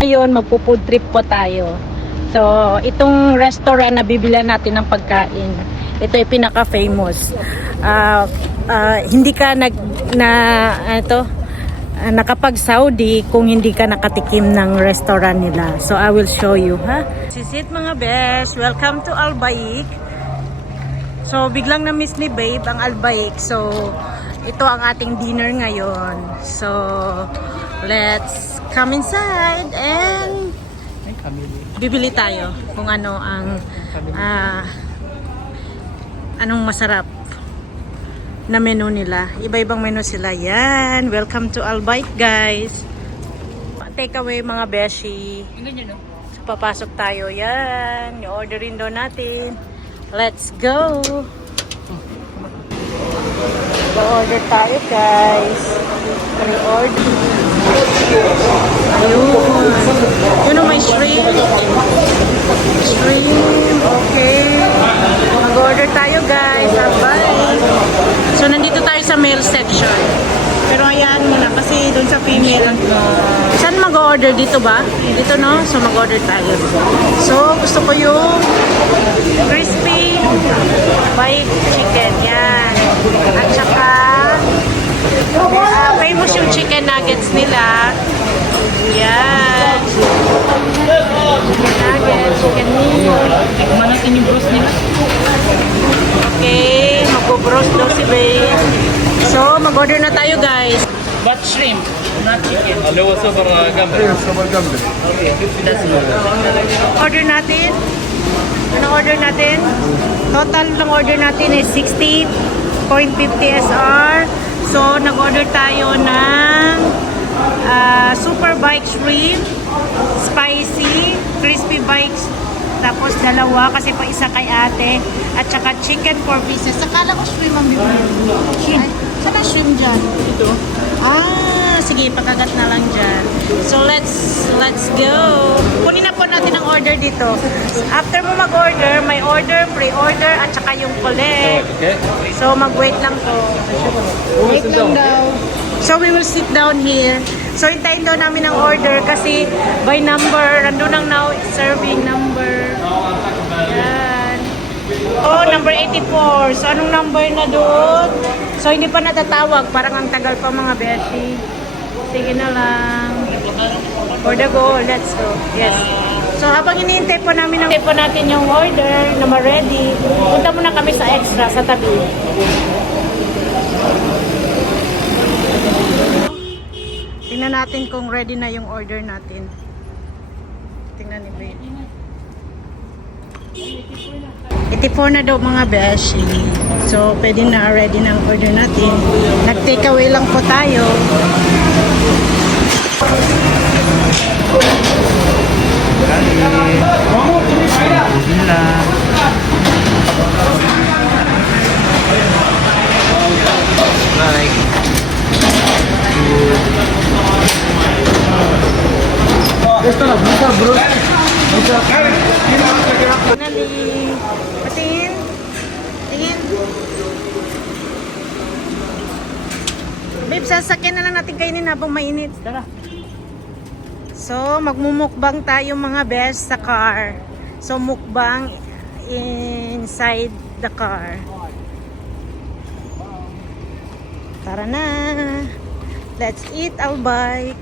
Ngayon, magpo-food trip po tayo. So, itong restaurant na bibilihan natin ng pagkain, ito ay pinaka-famous. Hindi ka nakapag-Saudi kung hindi ka nakatikim ng restaurant nila. So, I will show you, ha? This is it, mga besh. Welcome to Al Baik. So, biglang na-miss ni Babe ang Al Baik. So, ito ang ating dinner ngayon. So, let's come inside and bibili tayo kung ano ang anong masarap na menu nila. Iba-ibang menu sila. Yan. Welcome to Al Baik, guys. Take away, mga beshi. So, papasok tayo. Yan. I-orderin doon natin. Let's go. Order tayo, guys. Pre-order. Ayun. Yun o, may shrimp. Shrimp. Okay. Mag-order tayo, guys. Bye. So, nandito tayo sa male section. Pero ayan muna kasi doon sa female. Saan mag-order? Dito ba? Dito, no? So, mag-order tayo. So, gusto ko yung crispy baked chicken. Yan. At saka famous yung chicken nuggets nila. Yan. Chicken nuggets, chicken meat. Tikman natin yung bros nila. Okay, magbo-bros daw si Babe. So, mag-order na tayo, guys. But shrimp, not chicken. اللي هو صفر جمبري. صفر جمبري. Okay, that's it. Order natin. Anong order natin? Total ng order natin is 60.50 SR. So, nag-order tayo ng super bike shrimp, spicy, crispy bikes, tapos dalawa kasi pa isa kay ate, at saka chicken 4 pieces. Sakala ko shrimp ang bibili. Shrimp. Saan ang shrimp dyan? Ito. Sige, pagkagat na lang dyan. So, let's go. Kunin na po natin ang order dito. After mo mag-order, may order, pre-order, at saka yung collect. So, mag-wait lang to. Wait lang daw. So, we will sit down here. So, hintayin daw namin ang order kasi by number, nandun ang now serving number. Yan. Oh, number 84. So, anong number na doon? So, hindi pa natatawag. Parang ang tagal pa, mga Betty. Sige na lang. For the go, let's go. Yes. So, habang hinihintay po natin yung order na ma-ready, punta muna kami sa extra sa tabi. Tingnan natin kung ready na yung order natin. Tingnan ni Babe. 84 na daw, mga beshi. So, pwede na ready na ang order natin. Nag-take away lang po tayo. Finally, patingin. Tingin. Babe, sasakyan na lang natin kainin habang mainit. Tara. So, magmumukbang tayo, mga best, sa car. So, mukbang inside the car. Tara na. Let's eat Al Baik.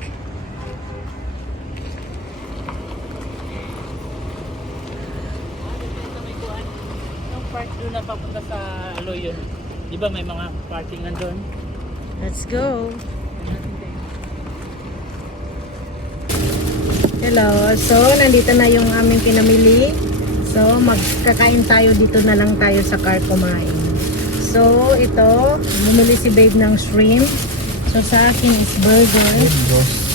Park doon na papunta sa Loyon. Di ba may mga parking nandun? Let's go. Hello. So, nandito na yung aming pinamili. So, magkakain tayo dito na lang tayo sa car kumain. So, ito, bumili si Babe ng shrimp. So, sa akin is burger.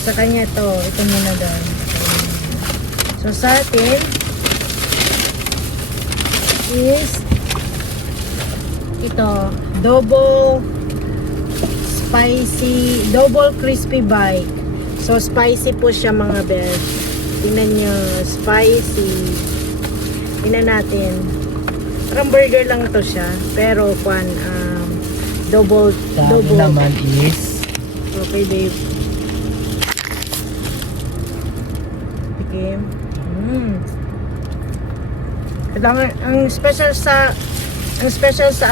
Sa kanya ito muna doon. So, sa atin is ito, double spicy, double crispy bike. So, spicy po siya, mga best. Tingnan nyo, spicy. Tingnan natin. Parang burger lang to siya. Pero, double. naman is Okay, babe. chicken. Ang special sa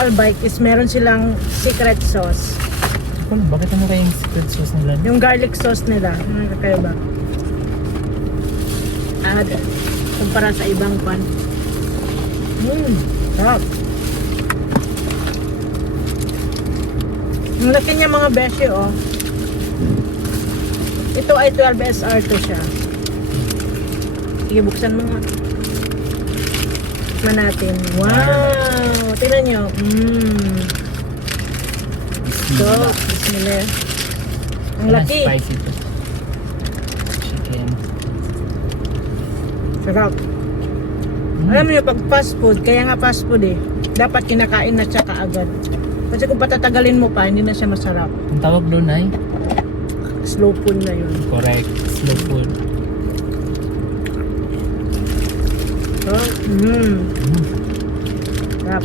Albike is meron silang secret sauce. Bakit ano kayong secret sauce nila? Yung garlic sauce nila, kakaiba. At kumpara sa ibang pan. Sarap. Ang laki niya mga beshi, oh. Ito ay 12 SR to siya. Sige, buksan mo nga. Tikman natin. Wow! Tingnan nyo. So, bismillah. Ang laki. Spicy to. Chicken. Sarap. Alam mo yung pag fast food, kaya nga fast food eh. Dapat kinakain na siya kaagad. Kasi kung patatagalin mo pa, hindi na siya masarap. Ang tawag doon ay? Slow food na yun. Correct. Slow food. So, sarap.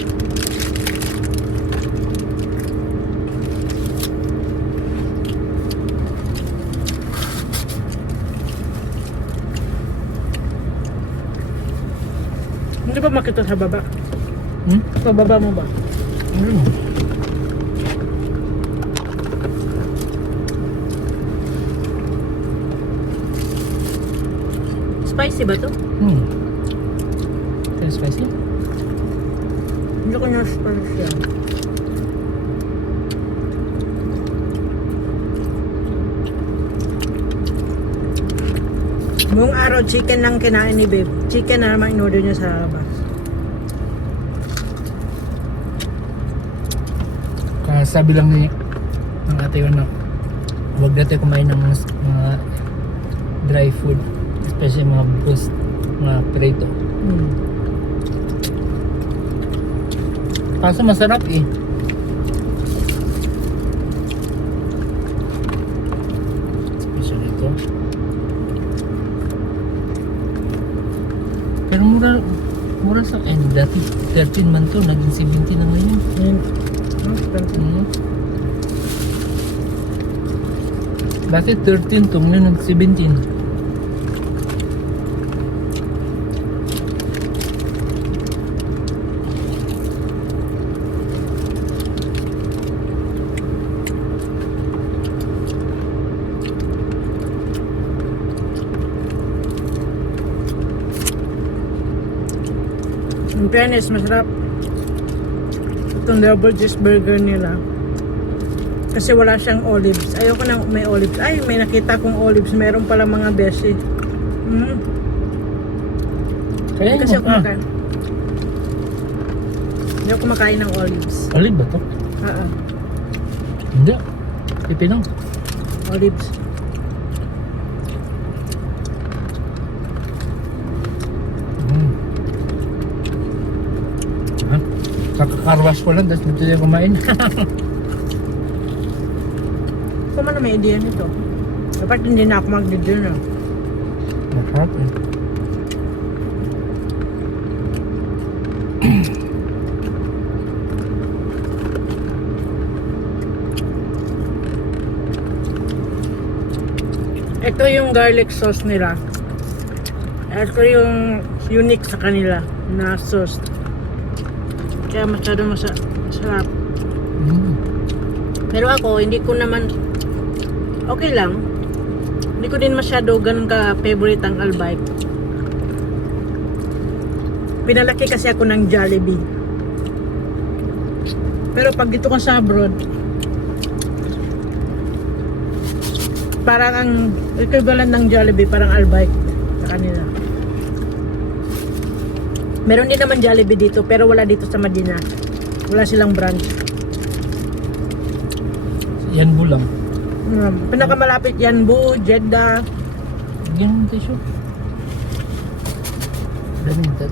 Hindi ba makita sa baba? Sa baba mo ba? Spicy ba to? Very spicy? Hindi ko na-spicy yan. Buong araw chicken lang kinain ni babe. Chicken na naman in-order niya sa labas. Sabi lang ni ng ate ko na huwag natin kumain ng mga dry food, especially mga boost, mga prito. Kaso masarap eh. Especially ito. Pero mura sa dati 13 man to, naging 17 na ngayon. Dati 13 to, ngayon nag-17. In fairness, masarap. Itong double cheeseburger nila. Kasi wala siyang olives. Ayoko nang may olives. Ay, may nakita kong olives. Meron pala mga beshi. Kaya Kasi ako kumakain. Hindi ako kumakain ng olives. Olive ba to? Hindi. Pipinong. Olives. Kakakarwas ko lang, tapos dito tayo kumain. Ito man na may idea nito. Dapat hindi na ako mag-dinner. Masarap eh. Ito yung garlic sauce nila. Ito yung unique sa kanila na sauce. Kaya masyado masarap. Pero ako, hindi ko naman okay lang. Hindi ko din masyado ganun ka-favorite ang Albike. Pinalaki kasi ako ng Jollibee. Pero pag dito ka sa abroad, parang ang equivalent ng Jollibee, parang Albike sa kanila. Meron din naman Jollibee dito, pero wala dito sa Medina. Wala silang branch. Yan bulang. Pinakamalapit Yanbu, Jeddah. Yan tissue. Dami nito.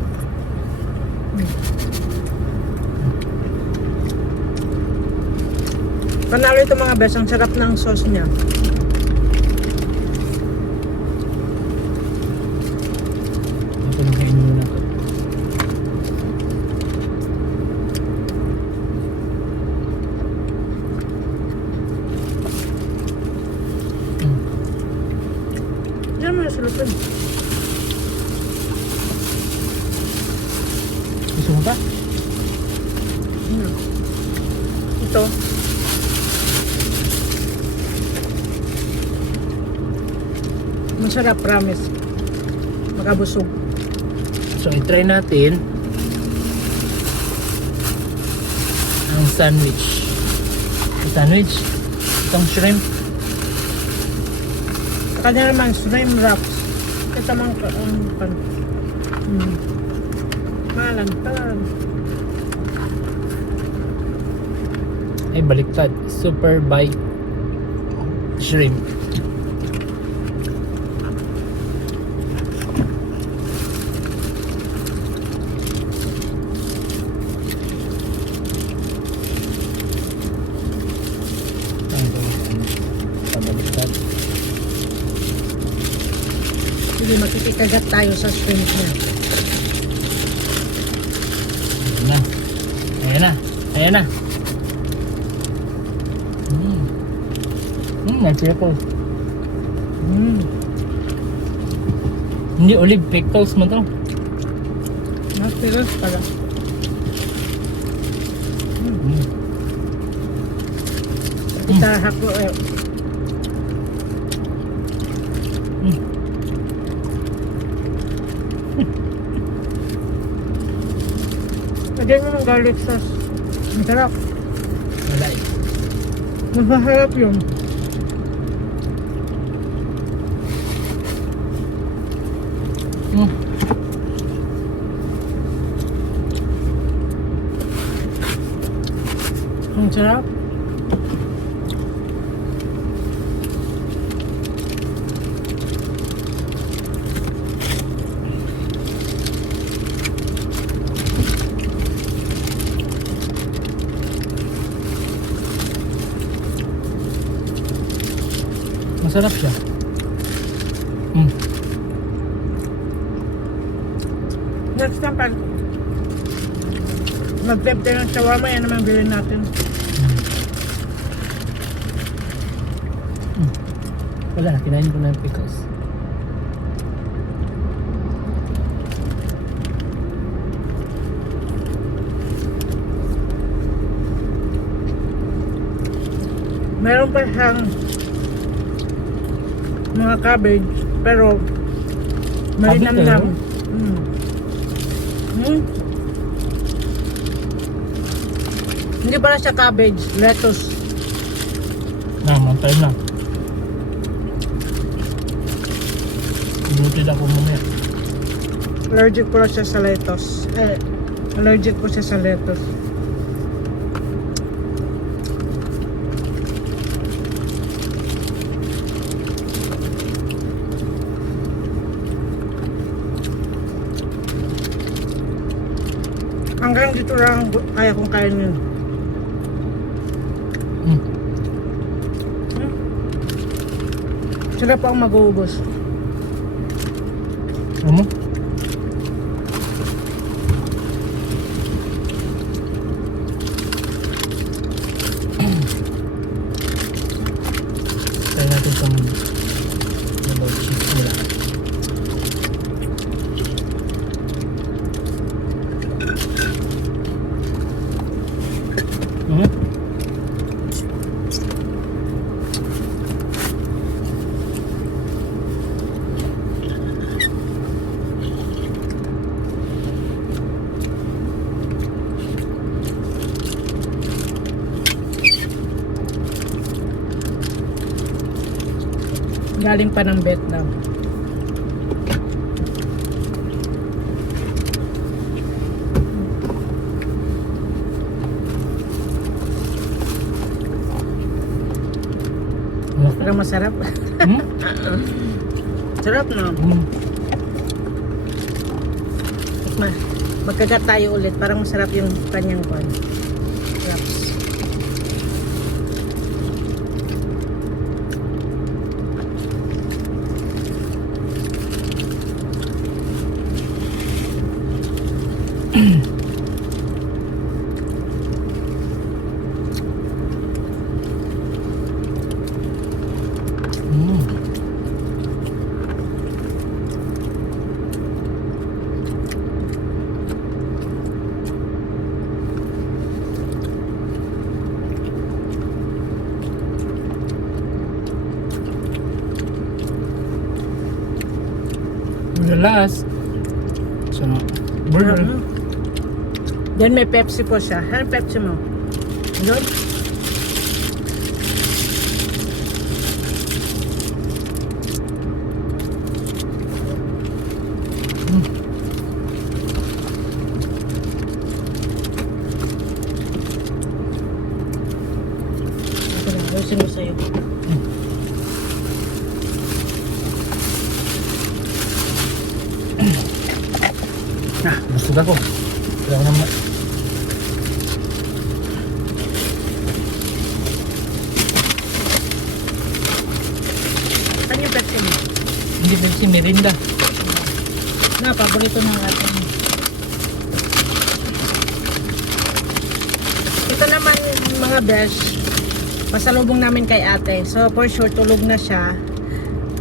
Panalo ito mga bes, ang sarap ng sauce niya. Ito na kainin muna ito. Diyan mo na sa lupin. mo ba? Ito. Masarap, promise. Makabusog. So, i-try natin ang sandwich. Itong shrimp. Sa kanya naman, shrimp wraps. Ito mang malantan. Ay, baliktad. Super bite shrimp. Baliktad. Sige, makikikagat tayo sa shrimp niya. Ayan na. Pickles. Hindi olive pickles mo to. Napilos pala. Itahak ko eh. Lagyan mo ng garlic sauce. Masarap. Wala eh. Masarap yun. Ang sarap. Masarap siya. Next time pag mag-trip tayo ng shawarma, yan naman bilhin natin. Wala, kinain ko na yung pickles. Meron pa siyang mga cabbage, pero malinamnam. Hindi pala siya cabbage, lettuce. Mantay na. Butid ako mamaya. Allergic pala siya sa lettuce. Allergic po siya sa lettuce. Hanggang dito lang kaya kong kainin. Sila pa ang mag-uubos. Ano? Try natin itong yellow cheese nila. Galing pa ng Vietnam. Parang masarap. Sarap na. Magkagat tayo ulit. Parang masarap yung kanyang kwan. Wraps. For the last. So, burger. Then may Pepsi po siya. Ano Pepsi mo? Doon? Ito na, ayusin mo sa'yo. Busog ako. Kaya ko naman. Ano yung Pepsi mo? Hindi Pepsi, Mirinda. Na, paborito ng ating. Ito naman mga besh, pasalubong namin kay ate. So for sure, tulog na siya.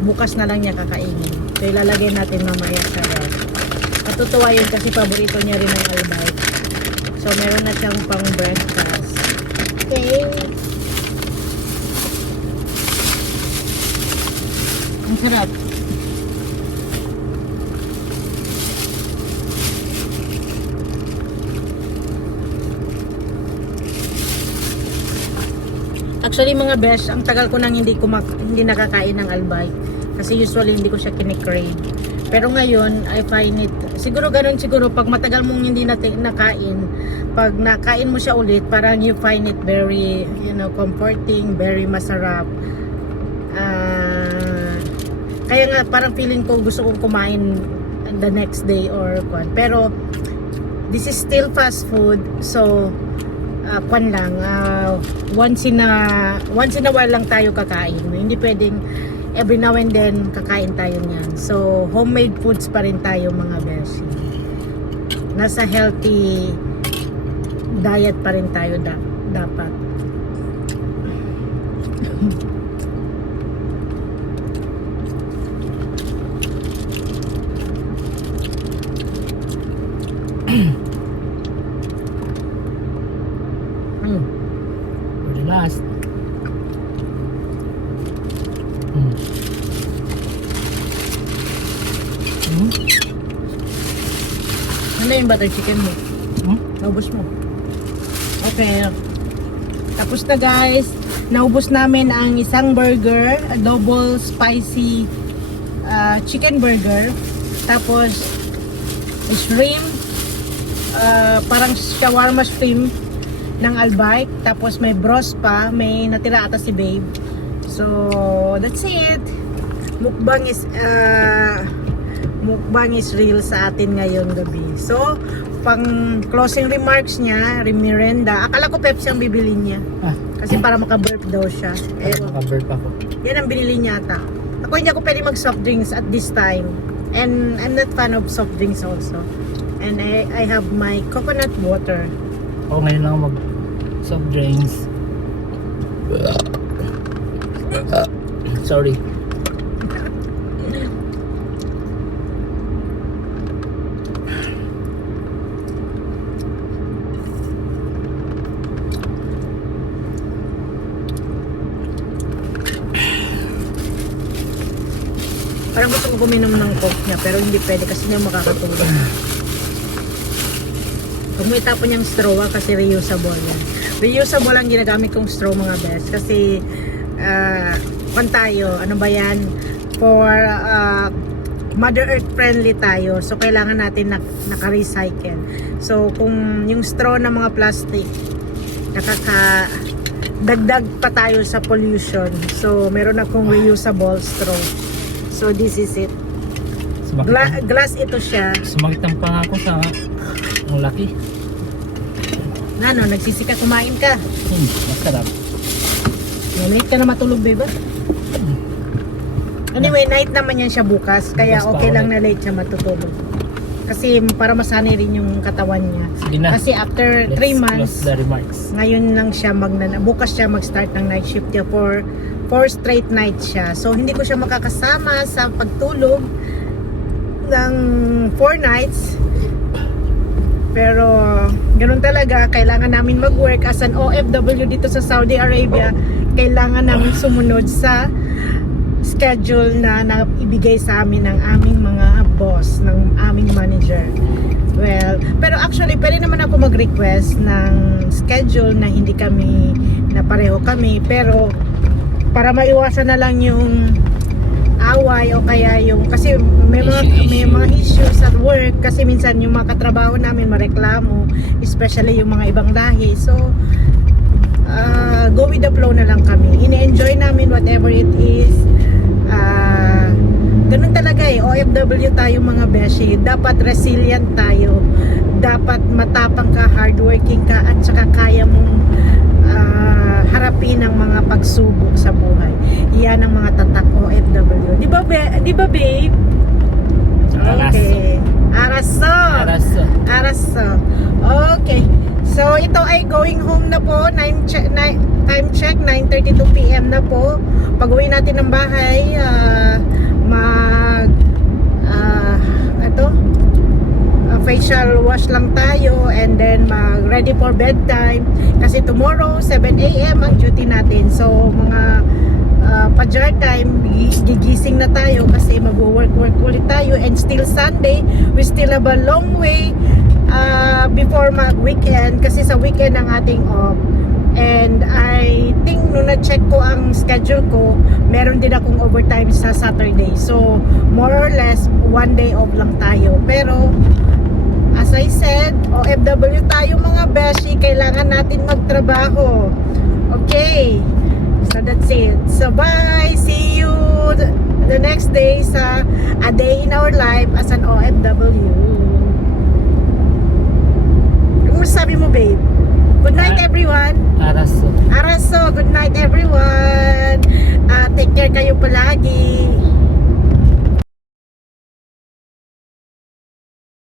Bukas na lang niya kakainin. So ilalagay natin mamaya sa ref. Natutuwa yun kasi paborito niya rin ng albite. So meron na siyang pang breakfast. Okay. Ang sarap. Actually mga besh, ang tagal ko nang hindi nakakain ng albite. Kasi usually hindi ko siya kinikrave. Pero ngayon, I find it, siguro ganun siguro, pag matagal mong hindi nakain, pag nakain mo siya ulit, parang you find it very, comforting, very masarap. Kaya nga, parang feeling ko gusto kong kumain the next day or kwan. Pero, this is still fast food, so, kwan lang, once in a while lang tayo kakain. Hindi pwedeng every now and then kakain tayo niyan. So homemade foods pa rin tayo mga beshi. Nasa healthy diet pa rin tayo dapat. For the last. Ano yung butter chicken mo? Naubos mo. Okay. Tapos na guys. Naubos namin ang isang burger. A double spicy chicken burger. Tapos shrimp. Parang shawarma shrimp ng albite. Tapos may bros pa. May natira ata si babe. So, that's it. Mukbang is real sa atin ngayong gabi. So, pang closing remarks niya, Miranda. Akala ko Pepsi ang bibili niya. Kasi para maka-burp daw siya. Maka-burp ako. Yan ang binili niya ata. Ako hindi ako pwede mag-soft drinks at this time. And I'm not fan of soft drinks also. And I have my coconut water. Ako ngayon lang mag soft drinks. Sorry. Parang gusto ko kuminom ng coke niya pero hindi pwede kasi niya makakatulog. Huwag mo itapon niyang straw kasi reusable yan. Reusable ang ginagamit kong straw mga best kasi tayo, ano ba yan? For Mother Earth friendly tayo. So kailangan natin naka-recycle. So kung yung straw ng mga plastic dagdag pa tayo sa pollution. So meron akong reusable straw. So this is it. Glass ito siya. Sumakit ang panga ko sa ang laki. Ano, nagsisika kumain ka. Masarap. Late ka na matulog, babe. Anyway, night naman yan siya bukas. Kaya Bukas pa okay ulit. lang na late siya matutulog. Kasi para masanay rin yung katawan niya. Sige na. Kasi after 3 Let's months, close the remarks. ngayon lang siya bukas siya mag-start ng night shift niya for 4 straight nights siya. So hindi ko siya makakasama sa pagtulog ng 4 nights. Pero ganun talaga, kailangan namin mag-work as an OFW dito sa Saudi Arabia. Kailangan namin sumunod sa schedule na ibigay sa amin ng aming mga boss, ng aming manager. Well, pero actually, pwede naman ako mag-request ng schedule na hindi kami, na pareho kami. Pero, para maiwasan na lang yung away o kaya yung, kasi may mga issues at work. Kasi minsan yung mga katrabaho namin mareklamo, especially yung mga ibang lahi. So, go with the flow na lang kami. Ini-enjoy namin whatever it is. Ganun talaga eh. OFW tayo mga beshi. Dapat resilient tayo. Dapat matapang ka, hardworking ka, at saka kaya mong harapin ang mga pagsubok sa buhay. Yan ang mga tatak OFW. Di ba babe? Okay. Araso. Okay. So ito ay going home na po. Time check 9:32 PM na po. Pag-uwi natin ng bahay, facial wash lang tayo and then ready for bedtime kasi tomorrow 7 AM ang duty natin. So mga pajar time, gigising na tayo kasi mag-work ulit tayo, and still Sunday, we still have a long way before mag-weekend kasi sa weekend ang ating off. And I think nung na-check ko ang schedule ko, meron din akong overtime sa Saturday. So more or less 1 day off lang tayo. Pero as I said, OFW tayo mga beshi, kailangan natin magtrabaho. Okay, so that's it. So bye, see you the next day sa A Day in Our Life as an OFW. Ano sabi mo babe? Good night everyone. Araso. Araso, good night everyone. Take care kayo palagi.